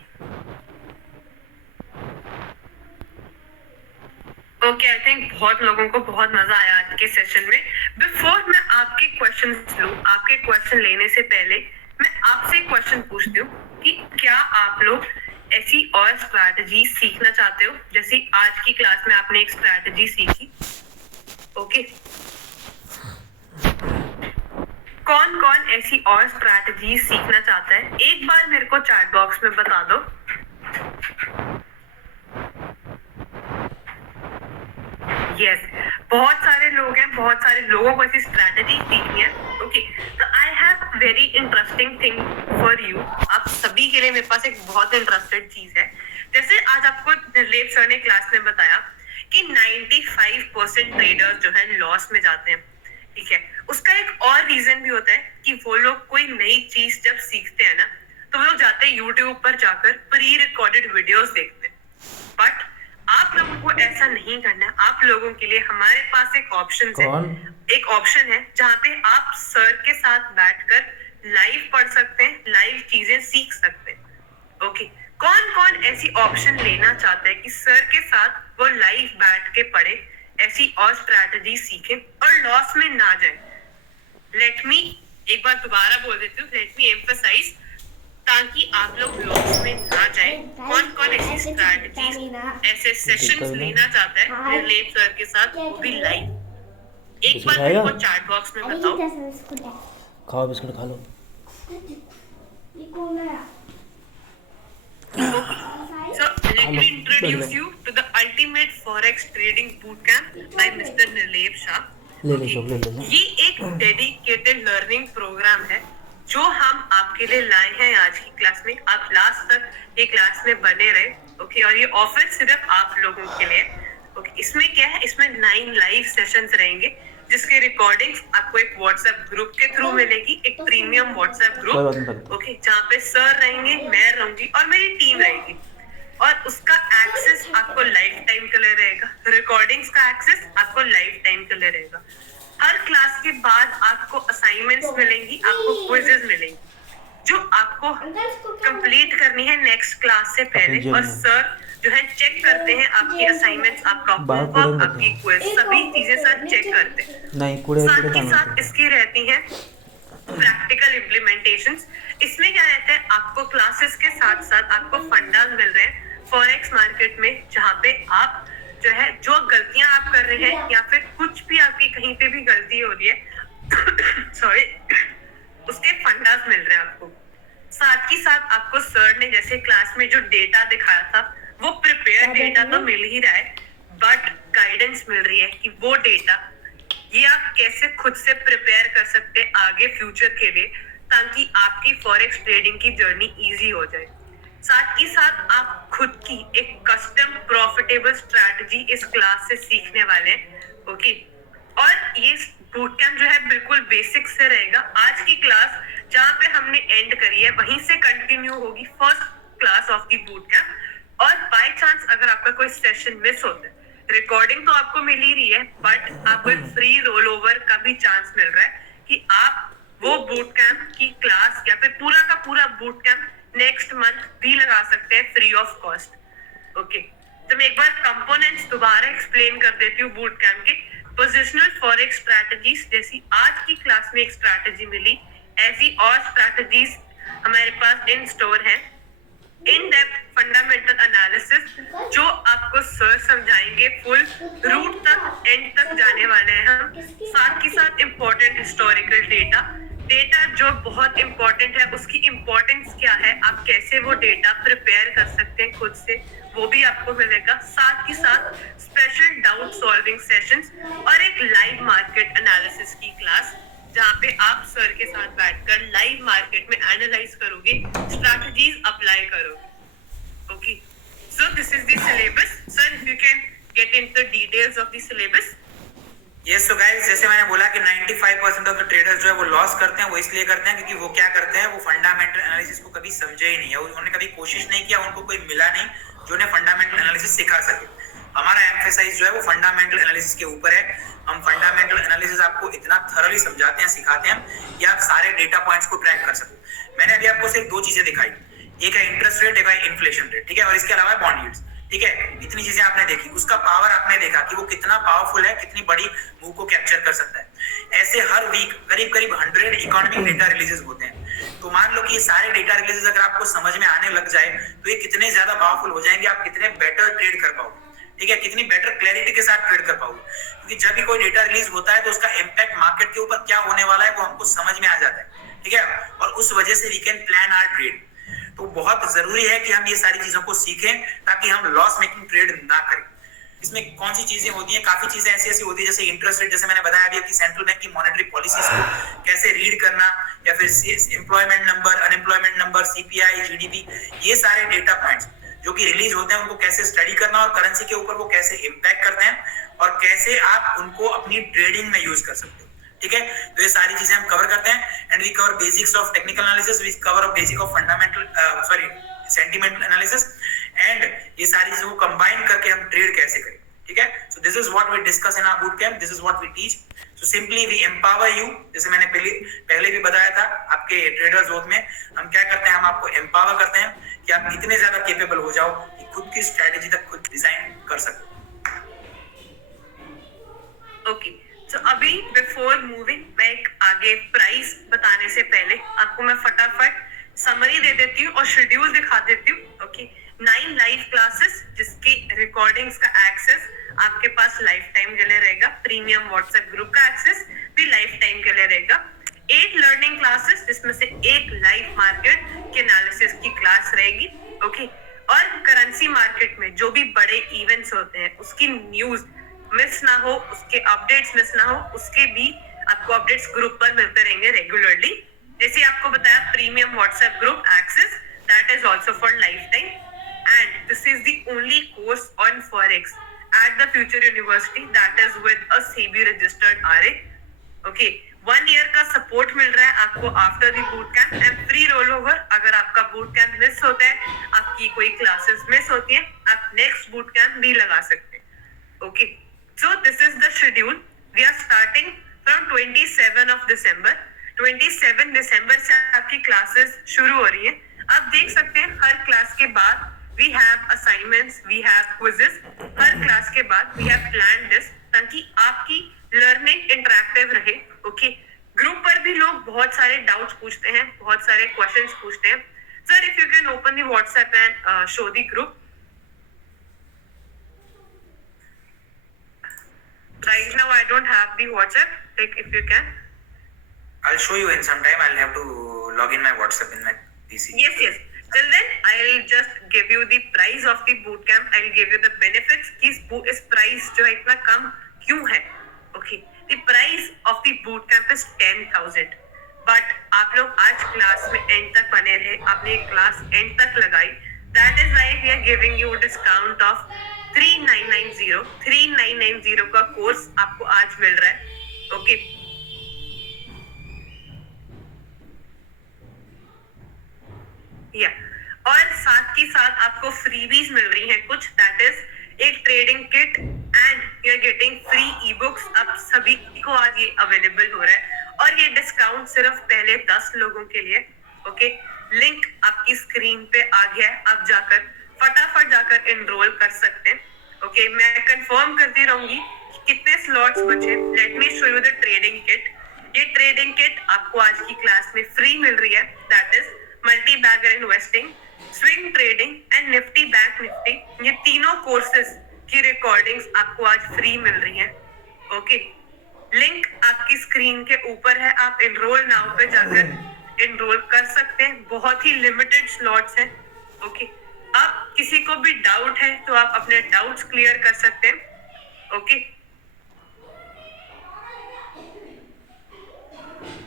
ओके, आई थिंक बहुत लोगों को बहुत मजा आया आज के सेशन में। बिफोर मैं आपके क्वेश्चंस लूं, आपके क्वेश्चन लेने से पहले मैं आपसे क्वेश्चन पूछती हूँ कि क्या आप लोग ऐसी और स्ट्रैटेजी सीखना चाहते हो जैसे आज की क्लास में आपने एक स्ट्रैटेजी सीखी। ओके, कौन कौन ऐसी और स्ट्रैटेजी सीखना चाहता है, एक बार मेरे को चैट बॉक्स में बता दो। यस, बहुत सारे लोग हैं, बहुत सारे लोगों को ऐसी स्ट्रैटेजी सीखनी है। ओके, तो I have very interesting thing for you. आप सभी के लिए मेरे पास एक बहुत इंटरेस्टेड चीज है। जैसे आज आपको निर्लेप सर ने क्लास में बताया कि 95% ट्रेडर्स जो है लॉस में जाते हैं, ठीक है। उसका एक और रीजन भी होता है कि वो लोग कोई नई चीज जब सीखते हैं ना, तो वो लोग जाते हैं यूट्यूब पर जाकर प्री रिकॉर्डेड वीडियोस देखते हैं। बट आप लोगों को ऐसा नहीं करना है। आप लोगों के लिए हमारे पास एक ऑप्शन है जहाँ पे आप सर के साथ बैठकर लाइव पढ़ सकते हैं, लाइव चीजें सीख सकते हैं। ओके, कौन कौन ऐसी ऑप्शन लेना चाहता है कि सर के साथ वो लाइव बैठ के पढ़े, ऐसी और स्ट्रैटेजी सीखे और लॉस में ना जाए। लेट मी एक बार दोबारा बोल देती हूँ, लेट मी एम्फसाइज, ताकि आप लोग लॉस में ना जाए। कौन कौन ऐसी स्ट्रैटेजीज, ऐसे सेशंस लेना चाहता है निर्लेप सर के साथ, वो भी लाइव। एक बार मेरे को चैट बॉक्स में बताओ। खाओ, बिस्कुट खा लो। So let me introduce you to the ultimate forex trading bootcamp by Mr. निर्लेप शाह। ये एक डेडिकेटेड लर्निंग प्रोग्राम है जो हम आपके लिए लाए हैं आज की क्लास में। आप लास्ट तक ये क्लास में बने रहे। ओके, और ये ऑफर सिर्फ आप लोगों के लिए। ओके, इसमें क्या है, इसमें 9 लाइव सेशंस रहेंगे जिसके रिकॉर्डिंग्स आपको एक व्हाट्सएप ग्रुप के थ्रू मिलेगी, एक प्रीमियम व्हाट्सएप ग्रुप। ओके, जहाँ पे सर रहेंगे, मैं रहूंगी और मेरी टीम रहेगी, और उसका एक्सेस आपको लाइफ टाइम के लिए रहेगा। रिकॉर्डिंग्स का एक्सेस आपको लाइफ टाइम के लिए रहेगा। हर क्लास के बाद आपको असाइनमेंट्स मिलेंगी, आपको क्विजेस मिलेंगी जो आपको कंप्लीट करनी है नेक्स्ट क्लास से पहले। और सर जो है चेक करते हैं आपकी असाइनमेंट्स, आपका होमवर्क, आपकी क्विज, सभी चीजें सर चेक करते हैं। साथ ही साथ इसकी रहती है प्रैक्टिकल इम्प्लीमेंटेशंस। इसमें क्या रहता है, आपको क्लासेस के साथ साथ आपको फंडास मिल रहे हैं फॉरेक्स मार्केट में, जहाँ पे आप जो है जो गलतियां आप कर रहे हैं या फिर कुछ भी आपकी कहीं पे भी गलती हो रही है सॉरी, उसके फंडास मिल रहे हैं आपको। साथ ही साथ आपको सर ने जैसे क्लास में जो डेटा दिखाया था, वो प्रिपेयर डेटा तो मिल ही रहा है, बट गाइडेंस मिल रही है कि वो डेटा ये आप कैसे खुद से प्रिपेयर कर सकते हैं आगे फ्यूचर के लिए, ताकि आपकी फॉरेक्स ट्रेडिंग की जर्नी इजी हो जाए। साथ ही साथ आप खुद की एक कस्टम प्रॉफिटेबल स्ट्रैटेजी इस क्लास से सीखने वाले हैं। ओके, और ये बूट कैंप जो है बिल्कुल बेसिक से रहेगा। आज की क्लास जहाँ पे हमने एंड करी है वहीं से कंटिन्यू होगी first class of the boot camp. और बाय चांस अगर आपका कोई सेशन मिस होता है, रिकॉर्डिंग तो आपको मिल ही रही है, बट आपको एक फ्री रोल ओवर का भी चांस मिल रहा है कि आप वो बूट कैंप की क्लास या फिर पूरा का पूरा बूट कैंप नेक्स्ट मंथ भी लगा सकते हैं फ्री ऑफ कॉस्ट। ओके, तो मैं एक बार कंपोनेंट्स दोबारा एक्सप्लेन कर देती हूँ बूट कैम्प के। पोजिशनल फॉरेक्स स्ट्रैटेजीज जैसी आज की क्लास में एक स्ट्रैटेजी मिली, ऐसी और स्ट्रैटेजीज हमारे पास इन स्टोर है। इन डेप्थ फंडामेंटल एनालिसिस जो आपको सर समझाएंगे, फुल रूट तक एंड तक जाने वाले हैं हम। साथ ही साथ इम्पोर्टेंट हिस्टोरिकल डेटा जो बहुत इम्पोर्टेंट है, उसकी इम्पोर्टेंस क्या है, आप कैसे वो डेटा प्रिपेयर कर सकते हैं खुद से, वो भी आपको मिलेगा। साथ ही साथ स्पेशल डाउट सॉल्विंग सेशंस और एक लाइव मार्केट एनालिसिस की क्लास जहाँ पे आप सर के साथ बैठकर लाइव मार्केट में एनालाइज करोगे, स्ट्रैटेजीज अप्लाई करोगे। Okay, so this is the syllabus. Sir if you can get into the details of the syllabus. Yes, so guys, जैसे मैंने बोला कि 95% ऑफ द ट्रेडर्स जो है वो लॉस करते हैं। वो इसलिए करते हैं क्योंकि वो क्या करते हैं, वो फंडामेंटल एनालिसिस को कभी समझे ही नहीं है, उन्होंने कभी कोशिश नहीं किया, उनको कोई मिला नहीं जो उन्हें फंडामेंटल एनालिसिस सिखा सके। हमारा एम्फेसाइज जो है वो फंडामेंटल एनालिसिस के ऊपर है। हम फंडामेंटल एनालिसिस आपको इतना थरली समझाते हैं, सिखाते हैं कि आप सारे डेटा पॉइंट्स को ट्रैक कर सको। मैंने अभी आपको सिर्फ 2 चीजें दिखाई, एक है इंटरेस्ट रेट, एक है इन्फ्लेशन रेट, ठीक है, और इसके अलावा बॉन्ड यील्ड्स, ठीक है। इतनी चीजें आपने देखी, उसका पावर आपने देखा कि वो कितना पावरफुल है, कितनी बड़ी मूव को कैप्चर कर सकता है। ऐसे हर वीक करीब करीब 100 इकोनॉमिक डेटा रिलीजेस होते हैं। तो मान लो कि ये सारे डेटा रिलीजेस अगर आपको समझ में आने लग जाए तो ये कितने ज्यादा पावरफुल हो जाएंगे, आप कितने बेटर ट्रेड कर पाओगे, ठीक है, कितनी बेटर क्लैरिटी के साथ ट्रेड कर पाओगे। क्योंकि जब भी कोई डेटा रिलीज होता है तो उसका इम्पैक्ट मार्केट के ऊपर क्या होने वाला है वो हमको समझ में आ जाता है, ठीक है, और उस वजह से we can plan our trade. तो बहुत जरूरी है कि हम ये सारी चीजों को सीखें ताकि हम लॉस मेकिंग ट्रेड ना करें। इसमें कौन सी चीजें होती हैं, काफी चीजें ऐसी होती है, जैसे इंटरेस्ट रेट, जैसे मैंने बताया अभी कि सेंट्रल बैंक की मॉनेटरी पॉलिसीज को कैसे रीड करना, या फिर employment number, unemployment number, CPI, GDP, ये सारे डेटा पॉइंट्स जो कि रिलीज होते हैं उनको कैसे स्टडी करना और करेंसी के ऊपर वो कैसे इम्पैक्ट करते हैं और कैसे आप उनको अपनी ट्रेडिंग में यूज कर सकते हो, ठीक है। तो ये सारी चीजें हम कवर करते हैं and we cover basics of technical analysis, we cover basic of fundamental sentimental analysis, and ये सारी चीजों को कंबाइन करके हम ट्रेड कैसे करें, ठीक है। So this is what we discuss in our boot camp, this is what we teach. So simply we empower you, जैसे मैंने पहले भी बताया था, आपके ट्रेडर्स ग्रोथ में हम क्या करते हैं, हम आपको एम्पावर करते हैं कि आप इतने ज्यादा केपेबल हो जाओ कि खुद की स्ट्रेटेजी तक खुद डिजाइन कर सको। ओके, तो अभी बिफोर मूविंग मैं एक आगे प्राइस बताने से पहले आपको मैं फटाफट समरी दे देती हूँ और शेड्यूल दिखा देती हूँ। ओके, 9 लाइव क्लासेस जिसकी रिकॉर्डिंग्स का एक्सेस आपके पास लाइफ टाइम के लिए रहेगा। प्रीमियम व्हाट्सएप ग्रुप का एक्सेस भी लाइफ टाइम के लिए रहेगा। 8 लर्निंग क्लासेस जिसमें से एक लाइव मार्केट के एनालिसिस की क्लास रहेगी। ओके, और करेंसी मार्केट में जो भी बड़े इवेंट्स होते हैं उसकी न्यूज मिस ना हो, उसके अपडेट्स मिस ना हो, उसके भी आपको अपडेट्स ग्रुप पर मिलते रहेंगे रेगुलरली। जैसे आपको बताया, premium WhatsApp group access that is also for life time, and this is the only course on forex at the future university that is with a SEBI registered RA. Okay, 1 year का support मिल रहा है आपको after the boot camp and free roll over. अगर आपका boot camp miss होता है, आपकी कोई क्लासेस मिस होती है, आप नेक्स्ट बूट कैंप भी लगा सकते हैं। Okay, so this is the schedule. We are starting from 27 of December. 27 दिसंबर से आपकी क्लासेस शुरू हो रही हैं। आप देख सकते हैं हर क्लास के बाद we have assignments, we have quizzes. Her class के बाद we have planned this ताकि आपकी लर्निंग इंटरैक्टिव रहे। ओके, ग्रुप पर भी लोग बहुत सारे डाउट्स पूछते हैं, बहुत सारे क्वेश्चंस पूछते हैं। Sir if you can open the WhatsApp and show the group. Right now I don't have the WhatsApp. Like if you can. I'll show you in some time. I'll have to log in my WhatsApp in my PC. Yes. Till then, I'll just give you the price of the boot camp. I'll give you the benefits. इस price जो है इतना कम क्यों है? Okay. The price of the boot camp is 10,000. But आप लोग आज class में end तक बने रहे, आपने क्लास end तक लगाई. That is why we are giving you a discount of 3990 का कोर्स आपको आज मिल रहा है। ओके, या और साथ ही साथ आपको फ्रीबीज मिल रही हैं कुछ, दैट इज एक trading kit and you are getting free e books. आप सभी को आज ये अवेलेबल हो रहा है और ये डिस्काउंट सिर्फ पहले 10 लोगों के लिए। ओके, लिंक आपकी स्क्रीन पे आ गया है, आप जाकर फटाफट जाकर एनरोल कर सकते हैं। ओके, मैं कंफर्म करती रहूंगी कितने स्लॉट्स बचे। Let me show you the trading kit. ये ट्रेडिंग किट आपको आज की क्लास में फ्री मिल रही है, that is multi bagger investing, swing trading and Nifty bank Nifty. ये तीनों कोर्सेज की रिकॉर्डिंग्स आपको आज फ्री मिल रही है। ओके, लिंक आपकी स्क्रीन के ऊपर है, आप एनरोल नाउ पे जाकर एनरोल कर सकते हैं। बहुत ही लिमिटेड स्लॉट्स हैं। ओके, अब किसी को भी डाउट है तो आप अपने डाउट्स क्लियर कर सकते हैं। ओके,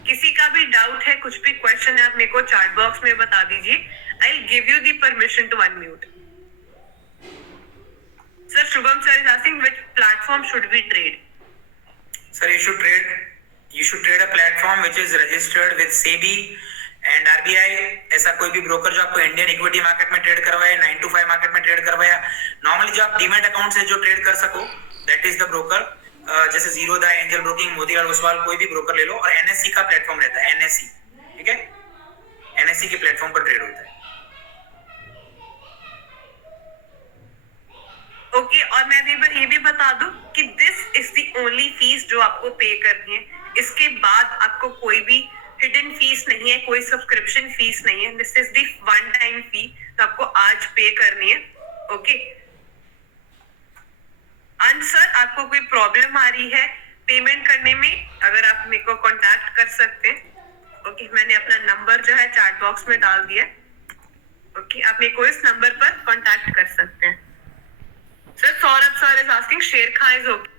किसी का भी डाउट है, कुछ भी क्वेश्चन है, आप मेरे को चैट बॉक्स में बता दीजिए। I will give you the permission to unmute. Sir, Shubham sir is asking which platform should we trade? Sir, you should trade a platform which is registered with SEBI and RBI। ऐसा कोई भी broker जो आपको Indian equity market में trade करवाए, 9 to 5 market में trade करवाया, normally जो आप डीमैट अकाउंट से जो ट्रेड कर सको, दैट इज द ब्रोकर। जैसे जीरोधा, एंजल ब्रोकिंग, मोतीलाल ओसवाल, कोई भी ब्रोकर ले लो। और एनएससी का प्लेटफॉर्म रहता है, एनएससी, ठीक है, एनएससी के प्लेटफॉर्म पर ट्रेड होता है। ओके, और मैं ये भी बता दूं कि this is the only fees जो आपको पे करनी है। इसके बाद आपको कोई भी हिडन फीस नहीं है, कोई सब्सक्रिप्शन फीस नहीं है। This is the one time fee, तो आपको आज पे करनी है। ओके, आंसर आपको कोई प्रॉब्लम आ रही है पेमेंट करने में, अगर आप मेरे को कांटेक्ट कर सकते हैं। ओके, मैंने अपना नंबर जो है चैट बॉक्स में डाल दिया। ओके, आप मेरे को इस नंबर पर कांटेक्ट कर सकते हैं। Sir, Saurabh sir is asking Sher Khan is okay.